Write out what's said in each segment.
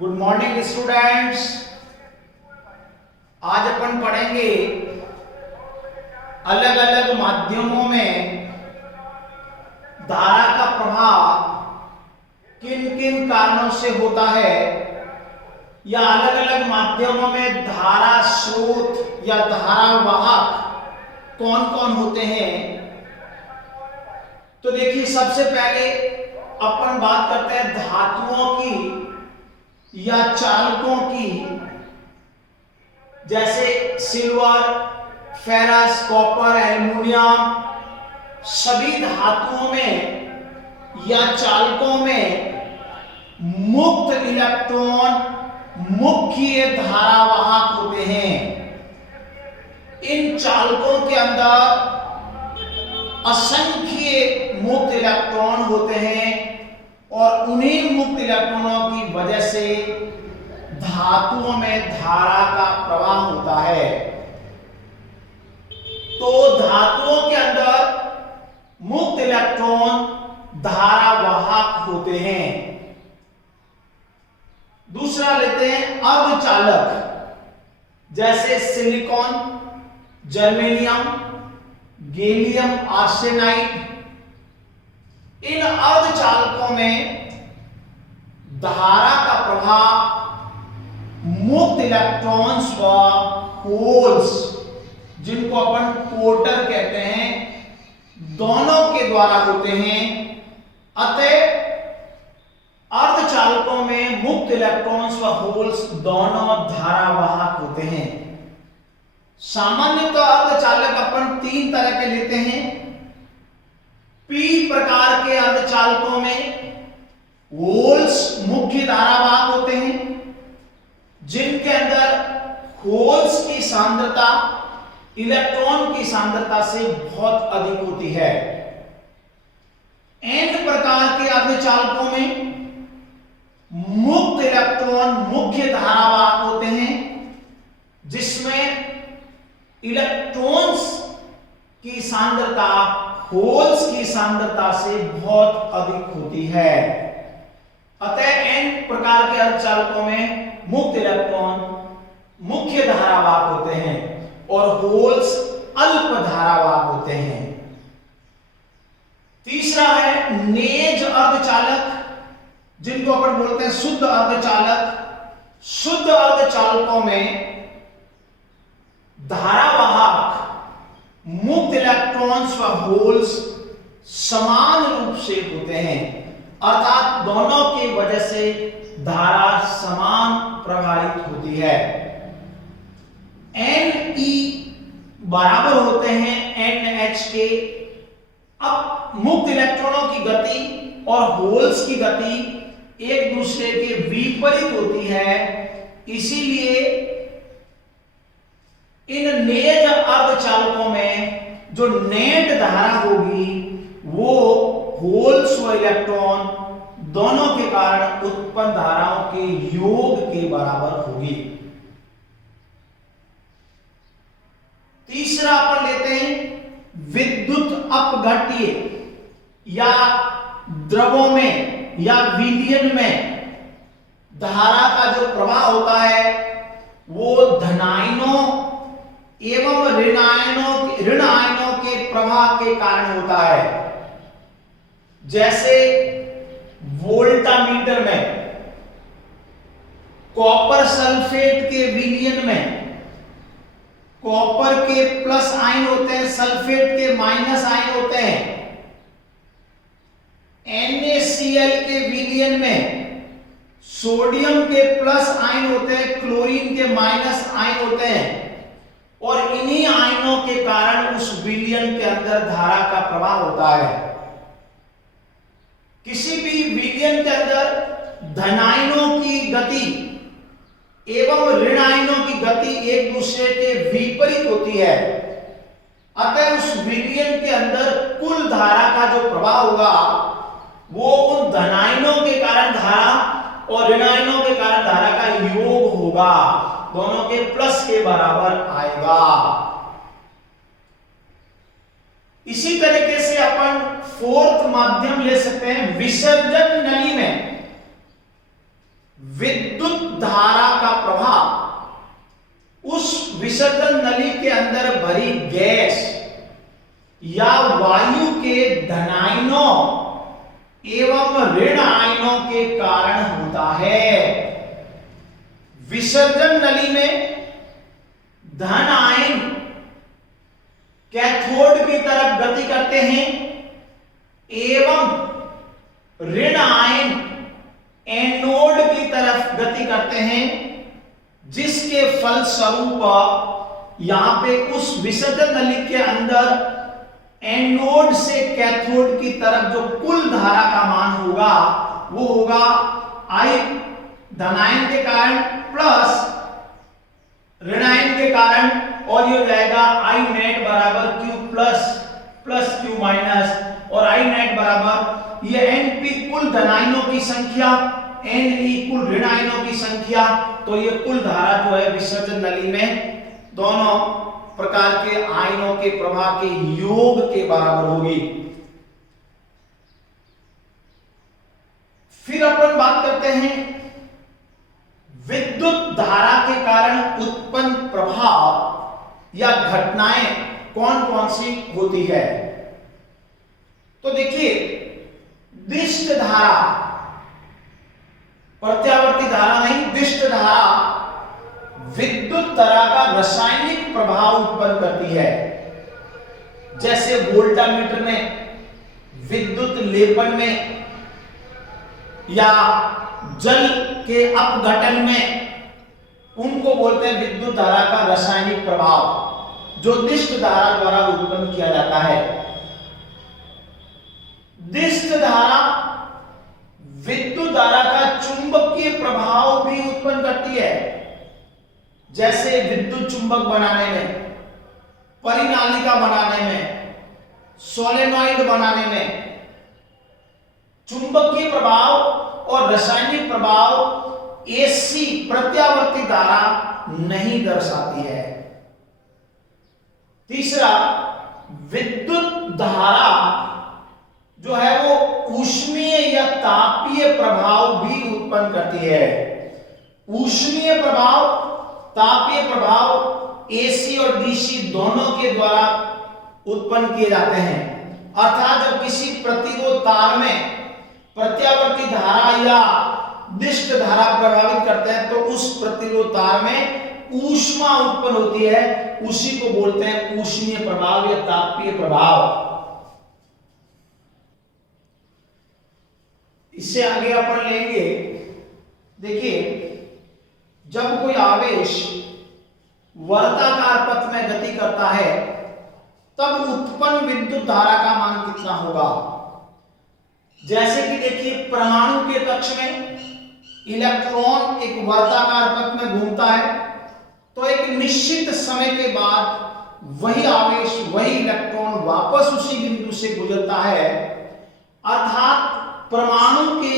Good morning students. आज अपन पढ़ेंगे अलग अलग माध्यमों में धारा का प्रभाव किन किन कारणों से होता है, या अलग अलग माध्यमों में धारा स्रोत या धारा वाहक कौन कौन होते हैं। तो देखिए, सबसे पहले अपन बात करते हैं धातुओं की या चालकों की, जैसे सिल्वर, फेरस, कॉपर, एल्युमिनियम। सभी धातुओं में या चालकों में मुक्त इलेक्ट्रॉन मुख्य धारावाहक होते हैं। इन चालकों के अंदर असंख्य मुक्त इलेक्ट्रॉन होते हैं और उन्हीं मुक्त इलेक्ट्रॉनों की वजह से धातुओं में धारा का प्रवाह होता है। तो धातुओं के अंदर मुक्त इलेक्ट्रॉन धारावाहक होते हैं। दूसरा लेते हैं अर्धचालक, जैसे सिलिकॉन, जर्मेनियम, गैलियम आर्सेनाइड। इन अर्धचालकों में धारा का प्रभाव मुक्त इलेक्ट्रॉन्स व होल्स, जिनको अपन पोर्टर कहते हैं, दोनों के द्वारा होते हैं। अतः अर्धचालकों में मुक्त इलेक्ट्रॉन्स व होल्स दोनों धारावाहक होते हैं। सामान्यतः अर्धचालक अपन तीन तरह के लेते हैं। पी प्रकार के अर्धचालकों में होल्स मुख्य धारावाहक होते हैं, जिनके अंदर होल्स की सांद्रता इलेक्ट्रॉन की सांद्रता से बहुत अधिक होती है। एन प्रकार के अर्धचालकों में मुक्त इलेक्ट्रॉन मुख्य धारावाहक होते हैं, जिसमें इलेक्ट्रॉन्स की सांद्रता होल्स की सांद्रता से बहुत अधिक होती है। अतः एन प्रकार के अर्धचालकों में मुक्त इलेक्ट्रॉन मुख्य धारावाहक होते हैं और होल्स अल्प धारावाहक होते हैं। तीसरा है नेज अर्धचालक, जिनको अपन बोलते हैं शुद्ध अर्धचालक। शुद्ध अर्धचालकों में धारावाहक मुक्त इलेक्ट्रॉन्स व होल्स समान रूप से होते हैं, अर्थात दोनों की वजह से धारा समान प्रभावित होती है। Ne बराबर होते हैं NH के। अब मुक्त इलेक्ट्रॉनों की गति और होल्स की गति एक दूसरे के विपरीत होती है, इसीलिए इन नेज अर्धचालकों में जो नेट धारा होगी वो होल्स व इलेक्ट्रॉन दोनों के कारण उत्पन्न धाराओं के योग के बराबर होगी। तीसरा अपन लेते हैं विद्युत अपघट्य, या द्रवों में या विलयन में धारा का जो प्रवाह होता है वो धनायनों एवं ऋण आयनों के प्रवाह के कारण होता है। जैसे वोल्टामीटर में कॉपर सल्फेट के विलयन में कॉपर के प्लस आयन होते हैं, सल्फेट के माइनस आयन होते हैं। NaCl के विलयन में सोडियम के प्लस आयन होते हैं, क्लोरीन के माइनस आयन होते हैं, और इन्हीं आयनों के कारण उस विलयन के अंदर धारा का प्रवाह होता है। किसी भी विलयन के अंदर धनायनों की गति एवं ऋण आयनों की गति एक दूसरे के विपरीत होती है। अतः उस विलयन के अंदर कुल धारा का जो प्रवाह होगा वो उन धनायनों के कारण धारा और ऋण आयनों के कारण धारा का योग होगा, दोनों के प्लस के बराबर आएगा। इसी तरीके से अपन फोर्थ माध्यम ले सकते हैं। विसर्जन नली में विद्युत धारा का प्रभाव उस विसर्जन नली के अंदर भरी गैस या वायु के धनायनों एवं ऋण आयनों के कारण होता है। विसर्जन नली में धन आयन कैथोड की तरफ गति करते हैं एवं ऋण आयन एनोड की तरफ गति करते हैं, जिसके फलस्वरूप यहां पे उस विसर्जन नली के अंदर एनोड से कैथोड की तरफ जो कुल धारा का मान होगा वो होगा आई धनायन के कारण प्लस ऋणायन के कारण, और ये हो जाएगा आई नेट बराबर क्यू प्लस क्यू माइनस, और आई नेट बराबर ये एनपी कुल धनायनों की संख्या एनई कुल ऋणायनों की संख्या। तो ये कुल धारा जो है विसर्जन नली में दोनों प्रकार के आयनों के प्रवाह के योग के बराबर होगी। फिर अपन बात करते हैं विद्युत धारा के कारण उत्पन्न प्रभाव या घटनाएं कौन कौन सी होती है। तो देखिए, दिष्ट धारा, प्रत्यावर्ती धारा नहीं, दिष्ट धारा विद्युत धारा का रासायनिक प्रभाव उत्पन्न करती है। जैसे वोल्टामीटर में, विद्युत लेपन में या जल के अपघटन में, उनको बोलते हैं विद्युत धारा का रासायनिक प्रभाव, जो दिष्ट धारा द्वारा उत्पन्न किया जाता है। दिष्ट धारा विद्युत धारा का चुंबकीय प्रभाव भी उत्पन्न करती है। जैसे विद्युत चुंबक बनाने में, परिनालिका बनाने में, सोलेनॉइड बनाने में चुंबकीय प्रभाव और रासायनिक प्रभाव एसी प्रत्यावर्ती धारा नहीं दर्शाती है। तीसरा, विद्युत धारा जो है वो ऊष्मीय या तापीय प्रभाव भी उत्पन्न करती है। ऊष्मीय प्रभाव, तापीय प्रभाव एसी और डीसी दोनों के द्वारा उत्पन्न किए जाते हैं। अर्थात जब किसी प्रतिरोध तार में प्रत्यावर्ती धारा या दिष्ट धारा प्रभावित करते हैं तो उस प्रतिरोध तार में ऊष्मा उत्पन्न होती है, उसी को बोलते हैं ऊष्मीय प्रभाव या तापीय प्रभाव। इससे आगे अपन लेंगे, देखिए, जब कोई आवेश वर्ताकार पथ में गति करता है तब उत्पन्न विद्युत धारा का मान कितना होगा। जैसे कि देखिए, परमाणु के कक्ष में इलेक्ट्रॉन एक वर्ताकार पथ में घूमता है तो एक निश्चित समय के बाद वही आवेश, वही इलेक्ट्रॉन वापस उसी बिंदु से गुजरता है। अर्थात परमाणु के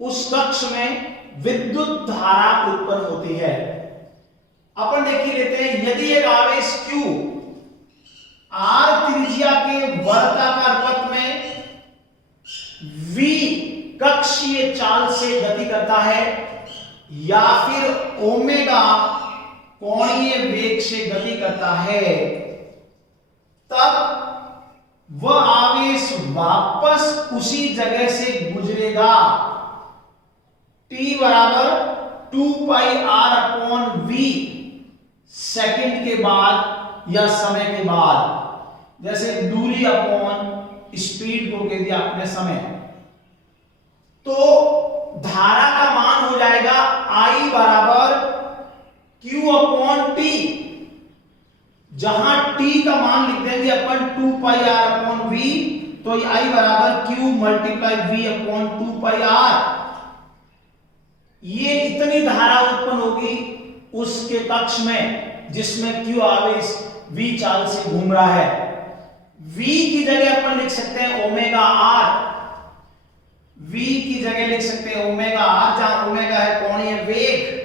उस कक्ष में विद्युत धारा उत्पन्न होती है। अपन देखिए लेते हैं, यदि एक आवेश Q R त्रिज्या के वर्ताकार पथ में V कक्षीय चाल से गति करता है या फिर ओमेगा कोणीय वेग से गति करता है, तब वह आवेश वापस उसी जगह से गुजरेगा। T बराबर 2 pi R upon V second के बाद या समय के बाद, जैसे दूरी अपॉन स्पीड को कह दिया आपने समय, तो धारा का मान हो जाएगा I बराबर Q अपॉन T। जहां T का मान लिख देंगे अपन 2 पाई R अपॉन V, तो I बराबर Q multiply V upon 2 pi R। ये इतनी धारा उत्पन्न होगी उसके कक्ष में जिसमें Q आवेश V चाल से घूम रहा है। V की जगह अपन लिख सकते हैं ओमेगा R, V की जगह लिख सकते हैं ओमेगा R, जहां ओमेगा है कोणीय वेग,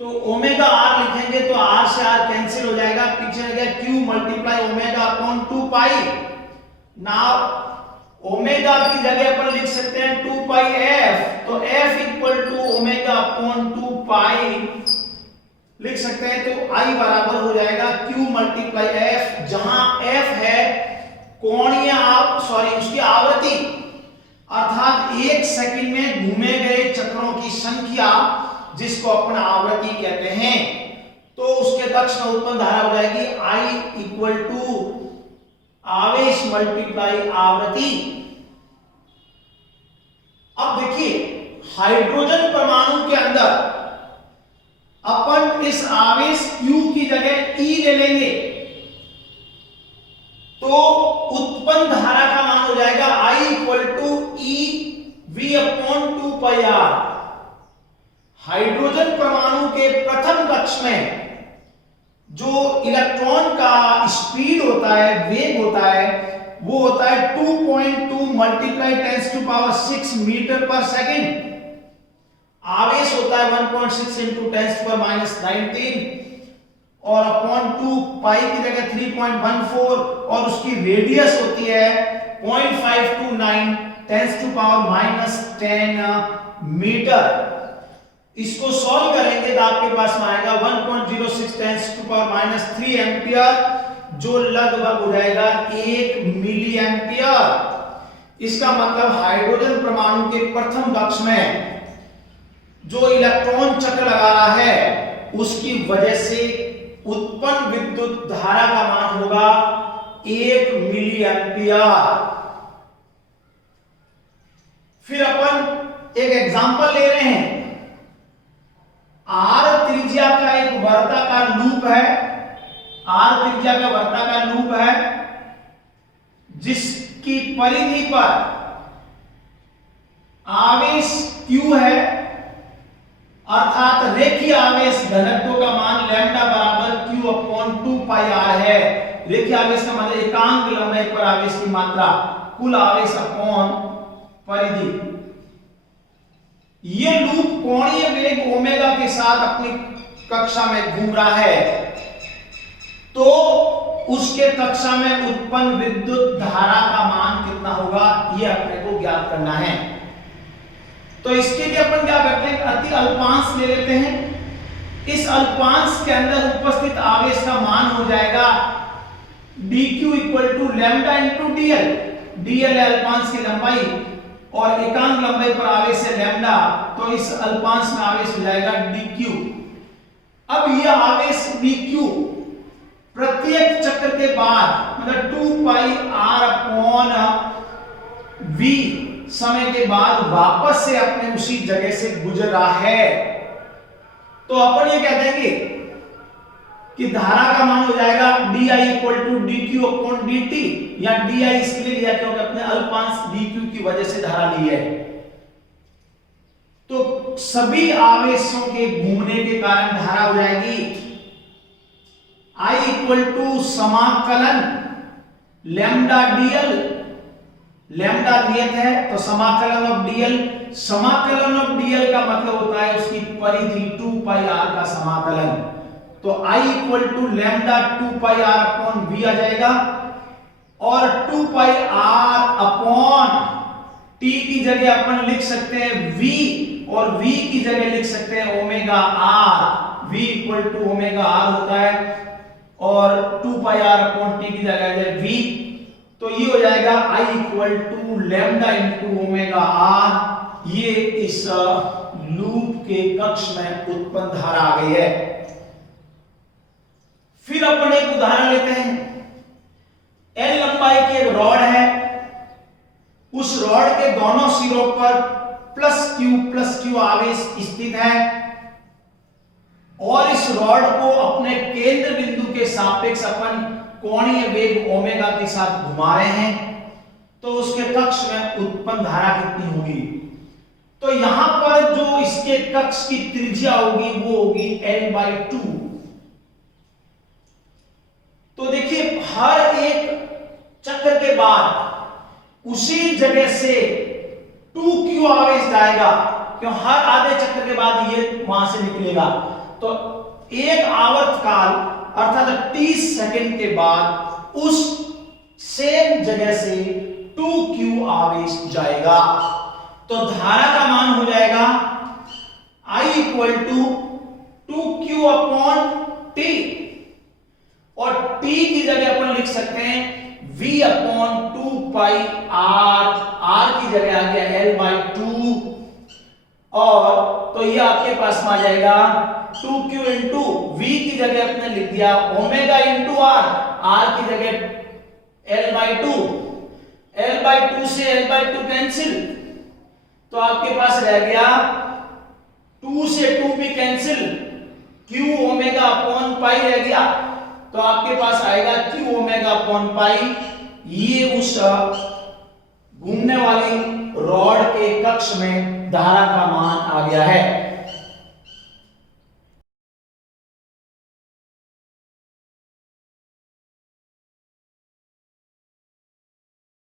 तो ओमेगा R लिखेंगे तो R से R कैंसिल हो जाएगा, पीछे रह गया Q multiply omega upon 2 pi. Now omega की जगह अपन लिख सकते हैं 2 पाई एफ, तो F equal to omega upon 2 pi लिख सकते हैं। तो आई बराबर हो जाएगा क्यू मल्टीप्लाई एफ, जहां एफ है कोणीय उसकी आवृत्ति, अर्थात 1 सेकंड में घूमे गए चक्रों की संख्या, जिसको अपन आवृत्ति कहते हैं। तो उसके कक्ष में उत्पन्न धारा हो जाएगी आई इक्वल टू आवेश मल्टीप्लाई आवृत्ति। अब देखिए हाइड्रोजन परमाणु के अंदर अपन इस आवेश Q की जगह E ले लेंगे, तो उत्पन्न धारा का मान हो जाएगा I equal to E V upon 2 pi R. Hydrogen परमाणु के प्रथम कक्ष में जो इलेक्ट्रॉन का स्पीड होता है, वेग होता है, वो होता है 2.2 मल्टीप्लाई 10⁻⁶ मीटर पर सेकेंड। आवेश होता है 1.6 इंटू 10⁻⁻19 और अपॉन 2 पाई की जगह 3.14 और उसकी रेडियस होती है 0.529 10⁻⁻10 मीटर। इसको सॉल्व करेंगे तो आपके पास में आएगा 1.06 10⁻³ एंपियर, जो लगभग हो जाएगा 1 मिली एंपियर। इसका मतलब हाइड्रोजन परमाणु के प्रथम कक्ष में जो इलेक्ट्रॉन चक्र लगा रहा है, उसकी वजह से उत्पन्न विद्युत धारा का मान होगा 1 मिली एंपियर। फिर अपन एक एग्जांपल ले रहे हैं। आर त्रिज्या का एक वर्ताकार लूप है, आर त्रिज्या का वर्ताकार लूप है, जिसकी परिधि पर आवेश Q है, अर्थात रेखीय आवेश घनत्व का मान लैम्डा बराबर Q अपॉन 2 पाई आर है। रेखीय आवेश का मतलब एकांक लंबाई पर आवेश की मात्रा, कुल आवेश अपॉन परिधि। ये लूप कोणीय वेग ओमेगा के साथ अपनी कक्षा में घूम रहा है, तो उसके कक्षा में उत्पन्न विद्युत धारा का मान कितना होगा, यह अपने को ज्ञात करना है। तो इसके लिए अपन क्या करते हैं, अति अल्पांश ले लेते हैं। इस अल्पांश के अंदर उपस्थित आवेश का मान हो जाएगा dq equal to lambda into dl। dl है अल्पांश की लंबाई और एकांक लंबाई पर आवेश है लैम्डा, तो इस अल्पांश में आवेश हो जाएगा dq। अब यह आवेश dq प्रत्येक चक्र के बाद मतलब 2 पाई r अपॉन v समय के बाद वापस से अपने उसी जगह से गुजर रहा है। तो अपन ये कह देंगे कि धारा का मान हो जाएगा di equal to dq upon dt, या di इसलिए लिया क्योंकि अपने अल्पांश dq की वजह से धारा ली है। तो सभी आवेशों के घूमने के कारण धारा हो जाएगी I इक्वल टू समाकलन लैम्डा dl। लैम्डा नियत है तो समाकलन ऑफ dl, समाकलन ऑफ dl का मतलब होता है उसकी परिधि 2 पाई r का समाकलन। तो I equal to lambda 2 pi r upon v आ जाएगा, और 2 पाई r अपॉन t की जगह अपन लिख सकते हैं v, और v की जगह लिख सकते हैं omega r। v equal to omega r होता है, और 2 पाई r अपॉन t की जगह है v, तो ये हो जाएगा I equal to lambda into omega r। ये इस लूप के कक्ष में उत्पन्न धारा आ गई है। फिर अपन एक उदाहरण लेते हैं। L लंबाई की एक रॉड है, उस रॉड के दोनों सिरों पर प्लस Q आवेश स्थित है, और इस रॉड को अपने केंद्र बिंदु के सापेक्ष अपन कोणीय वेग ओमेगा के साथ घुमा रहे हैं, तो उसके कक्ष में उत्पन्न धारा कितनी होगी। तो यहां पर जो इसके कक्ष की त्रिज्या होगी वो होगी L/2। तो देखिए हर एक चक्र के बाद उसी जगह से 2q आवेश जाएगा, क्यों हर आधे चक्र के बाद ये वहां से निकलेगा। तो एक आवर्त काल अर्थात 30 सेकंड के बाद उस सेम जगह से 2Q आवेश जाएगा। तो धारा का मान हो जाएगा I equal to 2Q upon T, और T की जगह अपन लिख सकते हैं V upon 2 pi R, R की जगह आ गया L बाई 2, और तो ये आपके पास में आ जाएगा 2Q इंटू V की जगह अपने लिख दिया ओमेगा इंटू R, R की जगह L बाई 2, L बाई 2 से L बाई 2 कैंसिल, तो आपके पास रह गया 2 से 2 भी cancel, Q omega upon pi रह गया, तो आपके पास आएगा Q ओमेगा अपॉन पाई। ये उस घूमने वाली रॉड के कक्ष में धारा का मान आ गया है।